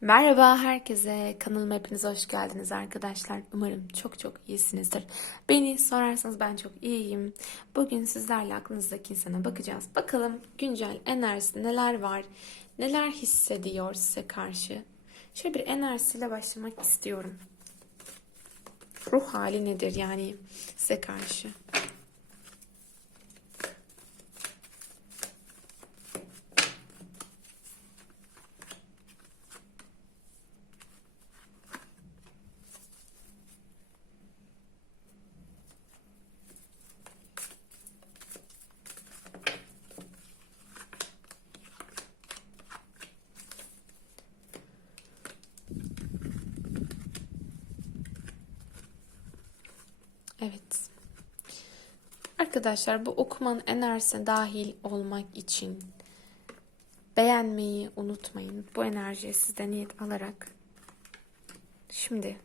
Merhaba herkese. Kanalıma hepiniz hoş geldiniz arkadaşlar. Umarım çok çok iyisinizdir. Beni sorarsanız ben çok iyiyim. Bugün sizlerle aklınızdaki insana bakacağız. Bakalım güncel enerjisi neler var? Neler hissediyor size karşı? Şöyle bir enerjisiyle başlamak istiyorum. Ruh hali nedir yani size karşı? Arkadaşlar bu okumanın enerjisine dahil olmak için beğenmeyi unutmayın. Bu enerjiye sizden niyet alarak. Şimdi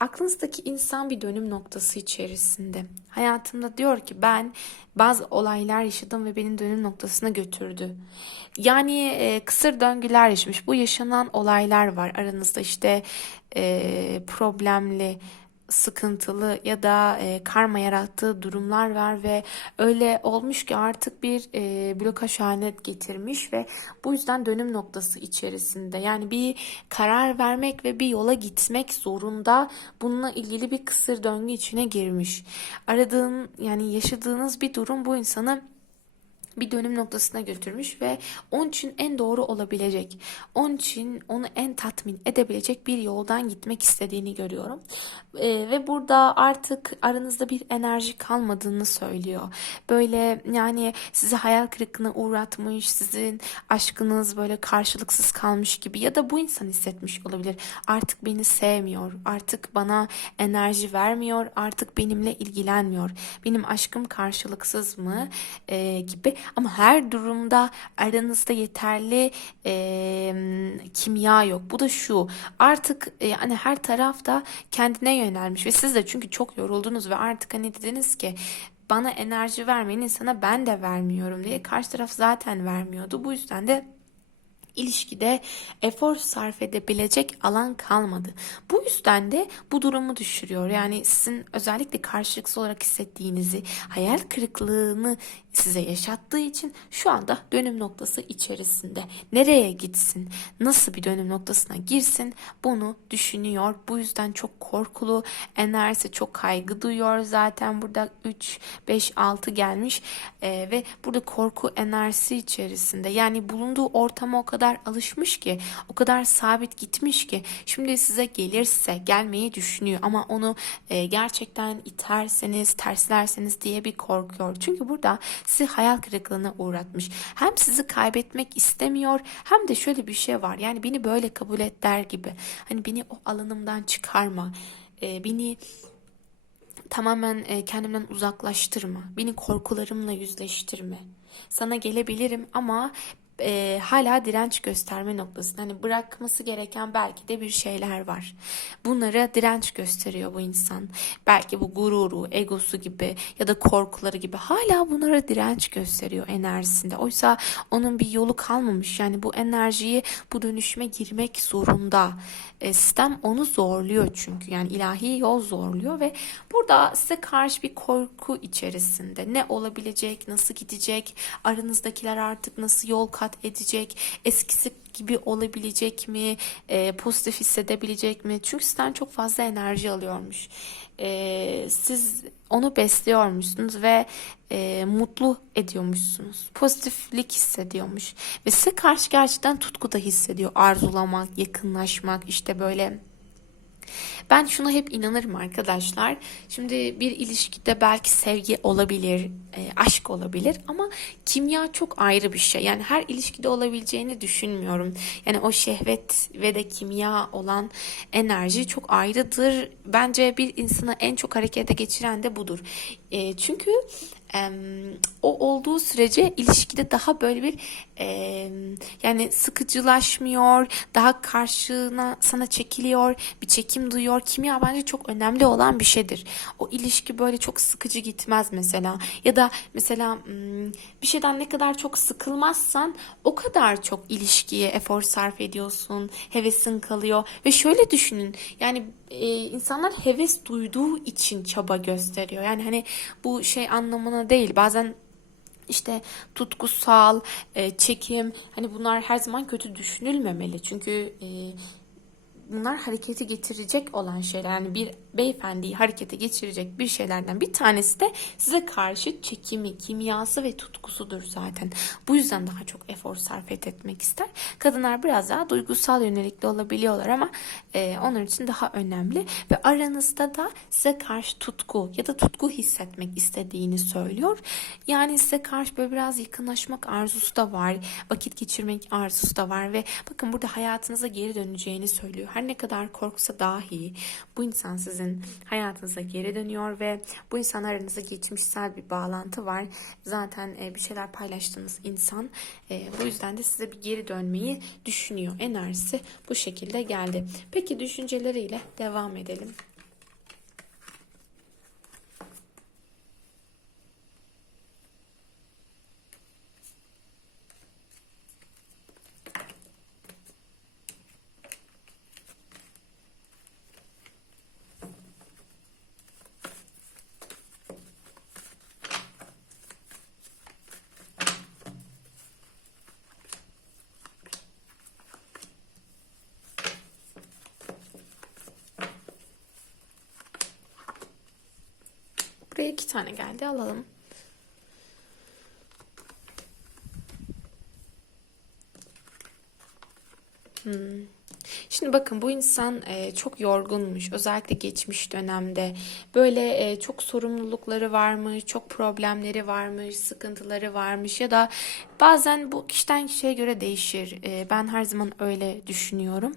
aklınızdaki insan bir dönüm noktası içerisinde. Hayatımda diyor ki ben bazı olaylar yaşadım ve beni dönüm noktasına götürdü. Yani e, kısır döngüler yaşamış. Bu yaşanan olaylar var aranızda işte e, problemli sıkıntılı ya da e, karma yarattığı durumlar var ve öyle olmuş ki artık bir e, blokaj haline getirmiş ve bu yüzden dönüm noktası içerisinde yani bir karar vermek ve bir yola gitmek zorunda bununla ilgili bir kısır döngü içine girmiş. Aradığın yani yaşadığınız bir durum bu insanı bir dönüm noktasına götürmüş ve onun için en doğru olabilecek, onun için onu en tatmin edebilecek bir yoldan gitmek istediğini görüyorum. Ee, ve burada artık aranızda bir enerji kalmadığını söylüyor. Böyle yani sizi hayal kırıklığına uğratmış, sizin aşkınız böyle karşılıksız kalmış gibi ya da bu insan hissetmiş olabilir. Artık beni sevmiyor, artık bana enerji vermiyor, artık benimle ilgilenmiyor. Benim aşkım karşılıksız mı Ee, gibi ama her durumda aranızda yeterli e, kimya yok. Bu da şu artık yani her tarafta kendine yönelmiş ve siz de çünkü çok yoruldunuz ve artık hani dediniz ki bana enerji vermeyen insana ben de vermiyorum diye karşı taraf zaten vermiyordu. Bu yüzden de ilişkide efor sarf edebilecek alan kalmadı. Bu yüzden de bu durumu düşürüyor. Yani sizin özellikle karşılıksız olarak hissettiğinizi, hayal kırıklığını size yaşattığı için şu anda dönüm noktası içerisinde. Nereye gitsin, nasıl bir dönüm noktasına girsin bunu düşünüyor. Bu yüzden çok korkulu, enerjisi çok kaygı duyuyor. Zaten burada 3, 5, 6 gelmiş Ee, ve burada korku enerjisi içerisinde. Yani bulunduğu ortama o kadar alışmış ki, o kadar sabit gitmiş ki şimdi size gelirse gelmeyi düşünüyor ama onu e, gerçekten iterseniz, terslerseniz diye bir korkuyor. Çünkü burada sizi hayal kırıklığına uğratmış. Hem sizi kaybetmek istemiyor hem de şöyle bir şey var. Yani beni böyle kabul et der gibi. Hani beni o alanımdan çıkarma. E, beni tamamen e, kendimden uzaklaştırma. Beni korkularımla yüzleştirme. Sana gelebilirim ama e, hala direnç gösterme noktasında. Hani bırakması gereken belki de bir şeyler var. Bunlara direnç gösteriyor bu insan. Belki bu gururu, egosu gibi ya da korkuları gibi hala bunlara direnç gösteriyor enerjisinde. Oysa onun bir yolu kalmamış. Yani bu enerjiyi bu dönüşüme girmek zorunda. E, sistem onu zorluyor çünkü. Yani ilahi yol zorluyor ve burada size karşı bir korku içerisinde. Ne olabilecek, nasıl gidecek, aranızdakiler artık nasıl yol kat edecek, eskisi gibi olabilecek mi, e, pozitif hissedebilecek mi? Çünkü sizden çok fazla enerji alıyormuş. E, siz onu besliyormuşsunuz ve e, mutlu ediyormuşsunuz. Pozitiflik hissediyormuş. Ve size karşı gerçekten tutku da hissediyor. Arzulamak, yakınlaşmak, işte böyle ben şuna hep inanırım arkadaşlar. Şimdi bir ilişkide belki sevgi olabilir, e, aşk olabilir ama kimya çok ayrı bir şey. Yani her ilişkide olabileceğini düşünmüyorum. Yani o şehvet ve de kimya olan enerji çok ayrıdır. Bence bir insanı en çok harekete geçiren de budur. E, çünkü e, o olduğu sürece ilişkide daha böyle bir e, yani sıkıcılaşmıyor, daha karşına sana çekiliyor, bir çekim duyuyor. Kimya bence çok önemli olan bir şeydir. O ilişki böyle çok sıkıcı gitmez mesela. Ya da mesela hmm, bir şeyden ne kadar çok sıkılmazsan o kadar çok ilişkiye efor sarf ediyorsun, hevesin kalıyor. Ve şöyle düşünün yani e, insanlar heves duyduğu için çaba gösteriyor. Yani hani bu şey anlamına değil. Bazen işte tutkusal, e, çekim hani bunlar her zaman kötü düşünülmemeli. Çünkü e, bunlar hareketi getirecek olan şeyler. Yani bir beyefendiyi harekete geçirecek bir şeylerden bir tanesi de size karşı çekimi, kimyası ve tutkusudur zaten. Bu yüzden daha çok efor sarf etmek ister. Kadınlar biraz daha duygusal yönelikli olabiliyorlar ama e, onlar için daha önemli ve aranızda da size karşı tutku ya da tutku hissetmek istediğini söylüyor. Yani size karşı böyle biraz yakınlaşmak arzusu da var, vakit geçirmek arzusu da var ve bakın burada hayatınıza geri döneceğini söylüyor. Her ne kadar korksa dahi bu insan sizin hayatınıza geri dönüyor ve bu insan aranızda geçmişsel bir bağlantı var. Zaten e, bir şeyler paylaştığınız insan e, bu yüzden de size bir geri dönmeyi düşünüyor. Enerjisi bu şekilde geldi. Peki düşünceleriyle devam edelim. İki tane geldi alalım. Hmm. Şimdi bakın bu insan e, çok yorgunmuş. Özellikle geçmiş dönemde. Böyle e, çok sorumlulukları varmış, çok problemleri varmış, sıkıntıları varmış ya da bazen bu kişiden kişiye göre değişir. E, ben her zaman öyle düşünüyorum.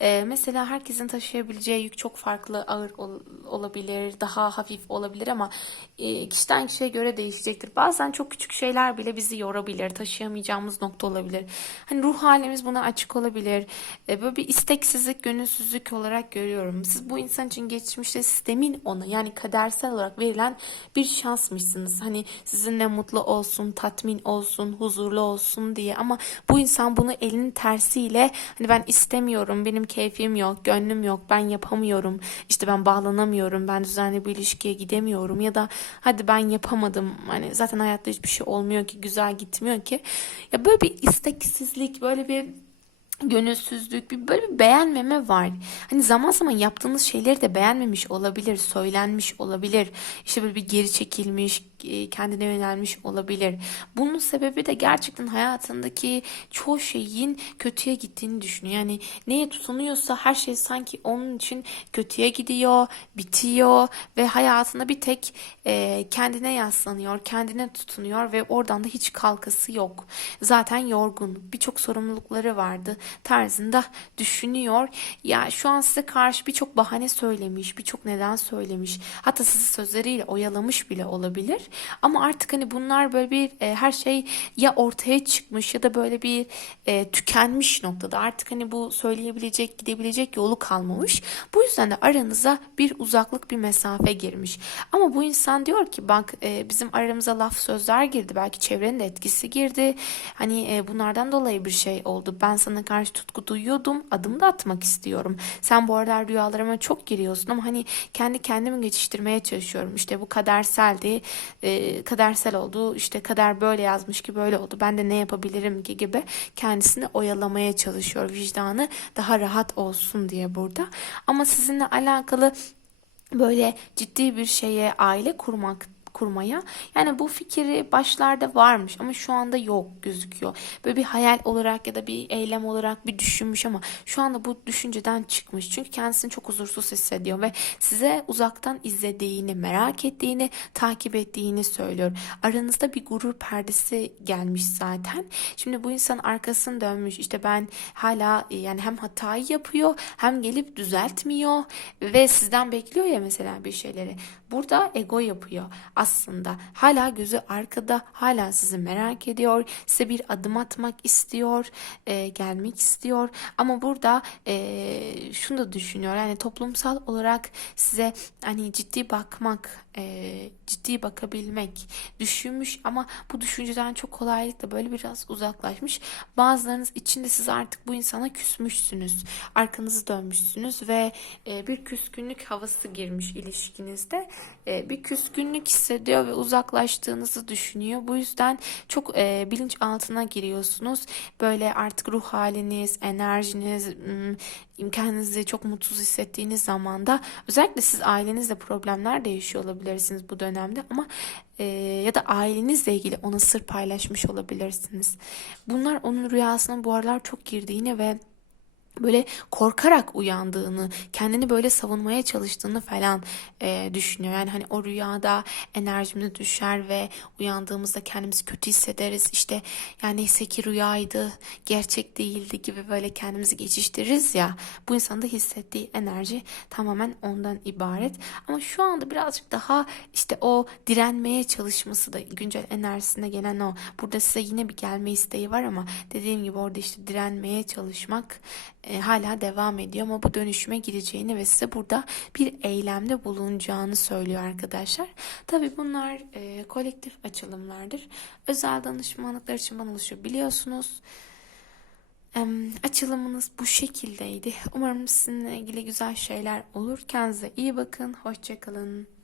E, mesela herkesin taşıyabileceği yük çok farklı, ağır ol, olabilir, daha hafif olabilir ama e, kişiden kişiye göre değişecektir. Bazen çok küçük şeyler bile bizi yorabilir, taşıyamayacağımız nokta olabilir. Hani ruh halimiz buna açık olabilir. E, böyle bir isteksizlik, gönülsüzlük olarak görüyorum. Siz bu insan için geçmişte sistemin ona yani kadersel olarak verilen bir şansmışsınız. Hani sizinle mutlu olsun, tatmin olsun, huzurlu olsun diye ama bu insan bunu elinin tersiyle hani ben istemiyorum, benim keyfim yok, gönlüm yok, ben yapamıyorum, işte ben bağlanamıyorum, ben düzenli bir ilişkiye gidemiyorum ya da hadi ben yapamadım. Hani zaten hayatta hiçbir şey olmuyor ki, güzel gitmiyor ki. Ya böyle bir isteksizlik, böyle bir gönülsüzlük, bir böyle bir beğenmeme var. Hani zaman zaman yaptığınız şeyleri de beğenmemiş olabilir, söylenmiş olabilir. İşte böyle bir geri çekilmiş, e, kendine yönelmiş olabilir. Bunun sebebi de gerçekten hayatındaki çoğu şeyin kötüye gittiğini düşünüyor. Yani neye tutunuyorsa her şey sanki onun için kötüye gidiyor, bitiyor ve hayatında bir tek e, kendine yaslanıyor, kendine tutunuyor ve oradan da hiç kalkası yok. Zaten yorgun, birçok sorumlulukları vardı tarzında düşünüyor. Ya şu an size karşı birçok bahane söylemiş, birçok neden söylemiş. Hatta sizi sözleriyle oyalamış bile olabilir. Ama artık hani bunlar böyle bir e, her şey ya ortaya çıkmış ya da böyle bir e, tükenmiş noktada. Artık hani bu söyleyebilecek, gidebilecek yolu kalmamış. Bu yüzden de aranıza bir uzaklık, bir mesafe girmiş. Ama bu insan diyor ki bak e, bizim aramıza laf sözler girdi. Belki çevrenin de etkisi girdi. Hani e, bunlardan dolayı bir şey oldu. Ben sana karşı tutku duyuyordum. Adım da atmak istiyorum. Sen bu aralar rüyalarıma çok giriyorsun ama hani kendi kendimi geçiştirmeye çalışıyorum. İşte bu kaderseldi e, kadersel oldu işte kader böyle yazmış ki böyle oldu ben de ne yapabilirim ki gibi kendisini oyalamaya çalışıyor vicdanı daha rahat olsun diye burada ama sizinle alakalı böyle ciddi bir şeye aile kurmak kurmaya. Yani bu fikri başlarda varmış ama şu anda yok gözüküyor. Böyle bir hayal olarak ya da bir eylem olarak bir düşünmüş ama şu anda bu düşünceden çıkmış. Çünkü kendisini çok huzursuz hissediyor ve size uzaktan izlediğini, merak ettiğini, takip ettiğini söylüyor. Aranızda bir gurur perdesi gelmiş zaten. Şimdi bu insan arkasını dönmüş. İşte ben hala e, yani hem hatayı yapıyor hem gelip düzeltmiyor ve sizden bekliyor ya mesela bir şeyleri. Burada ego yapıyor. Aslında aslında hala gözü arkada, hala sizi merak ediyor, size bir adım atmak istiyor, e, gelmek istiyor. Ama burada e, şunu da düşünüyor, yani toplumsal olarak size hani ciddi bakmak, e, ciddi bakabilmek düşünmüş ama bu düşünceden çok kolaylıkla böyle biraz uzaklaşmış. Bazılarınız içinde siz artık bu insana küsmüşsünüz, arkanızı dönmüşsünüz ve e, bir küskünlük havası girmiş ilişkinizde. E, bir küskünlük hissediyor ve uzaklaştığınızı düşünüyor. Bu yüzden çok e, bilinç altına giriyorsunuz. Böyle artık ruh haliniz, enerjiniz, kendinizi çok mutsuz hissettiğiniz zamanda özellikle siz ailenizle problemler de yaşıyor olabilirsiniz bu dönemde ama e, ya da ailenizle ilgili ona sır paylaşmış olabilirsiniz. Bunlar onun rüyasına bu aralar çok girdiğini ve böyle korkarak uyandığını, kendini böyle savunmaya çalıştığını falan e, düşünüyor. Yani hani o rüyada enerjimiz düşer ve uyandığımızda kendimizi kötü hissederiz. İşte yani neyse ki rüyaydı, gerçek değildi gibi böyle kendimizi geçiştiririz ya. Bu insanın da hissettiği enerji tamamen ondan ibaret. Ama şu anda birazcık daha işte o direnmeye çalışması da güncel enerjisine gelen o. Burada size yine bir gelme isteği var ama dediğim gibi orada işte direnmeye çalışmak e, hala devam ediyor ama bu dönüşüme gideceğini ve size burada bir eylemde bulunacağını söylüyor arkadaşlar. Tabii bunlar e, kolektif açılımlardır. Özel danışmanlıklar için bana ulaşabiliyorsunuz. Em, açılımınız bu şekildeydi. Umarım sizinle ilgili güzel şeyler olur. Kendinize iyi bakın. Hoşçakalın.